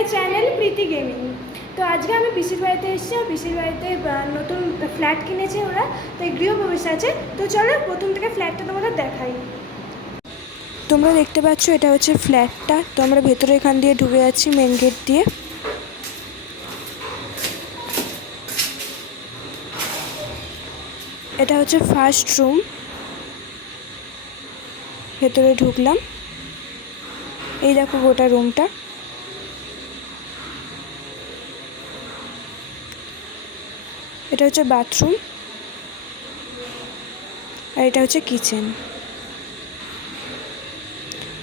My channel Preity gaming. তো আজকে আমি পিসির বাড়িতে এসেছি, আর পিসির বাড়িতে নতুন ফ্ল্যাট কিনেছে ওরা তো এই গৃহপ্রবেশ আছে। তো চলো প্রথম থেকে ফ্ল্যাটটা তোমাদের দেখাই। তোমরা দেখতে পাচ্ছ এটা হচ্ছে ফ্ল্যাটটা। তো আমরা ভেতরে এখান দিয়ে ঢুকে যাচ্ছি মেন গেট দিয়ে। এটা হচ্ছে ফার্স্ট রুম ভেতরে ঢুকলাম। এই দেখো গোটা রুমটা এটা হচ্ছে বাথরুম আর এটা হচ্ছে কিচেন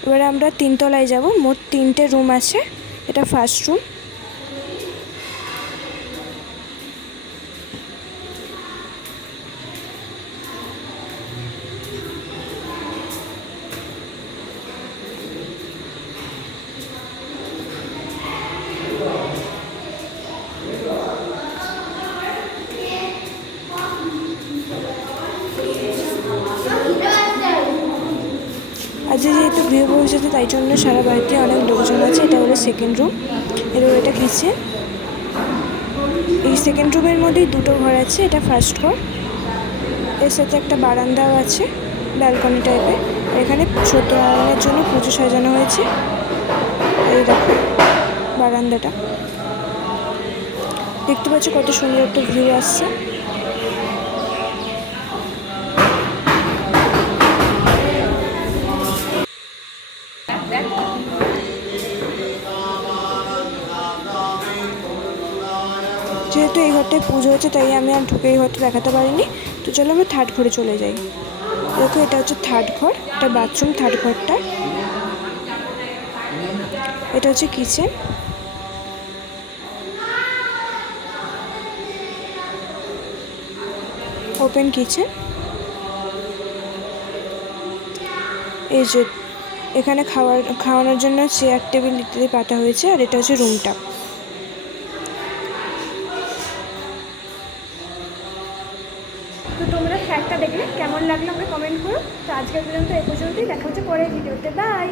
এবারে আমরা তিনতলায় যাব, মোট তিনটে রুম আছে, এটা ফার্স্ট রুম আজকে যেহেতু গৃহপ্রবেশ আছে তাই জন্য সারা বাড়িতে অনেক লোকজন আছে। এটা হলো সেকেন্ড রুম এবার এটা কিচেন এই সেকেন্ড রুমের মধ্যেই দুটো ঘর আছে। এটা ফার্স্ট ঘর। এর সাথে একটা বারান্দাও আছে ব্যালকনি টাইপের এখানে সত্যনারায়ণের জন্য পুজো সাজানো হয়েছে। এই দেখো, বারান্দাটা। দেখতে পাচ্ছ কত সুন্দর একটা ভিউ আসছে। যেহেতু এই ঘরটায় পুজো হচ্ছে, তাই আমি আর ঢুকে এই ঘরটা দেখাতে পারিনি। তো চলো আমরা থার্ড ঘরে চলে যাই। দেখো, এটা হচ্ছে থার্ড ঘর, এটা বাথরুম থার্ড ঘরটা। এটা হচ্ছে কিচেন ওপেন কিচেন এই যে, এখানে খাওয়ার, খাওয়ানোর জন্য চেয়ার টেবিল ইত্যাদি পাতা হয়েছে, আর এটা হচ্ছে রুমটা তো তোমরা ফ্ল্যাটটা দেখলে, কেমন লাগল আমাকে কমেন্ট করো। তো আজকের পর্যন্ত এ পর্যন্তই, দেখা হচ্ছে পরের ভিডিওতে। বাই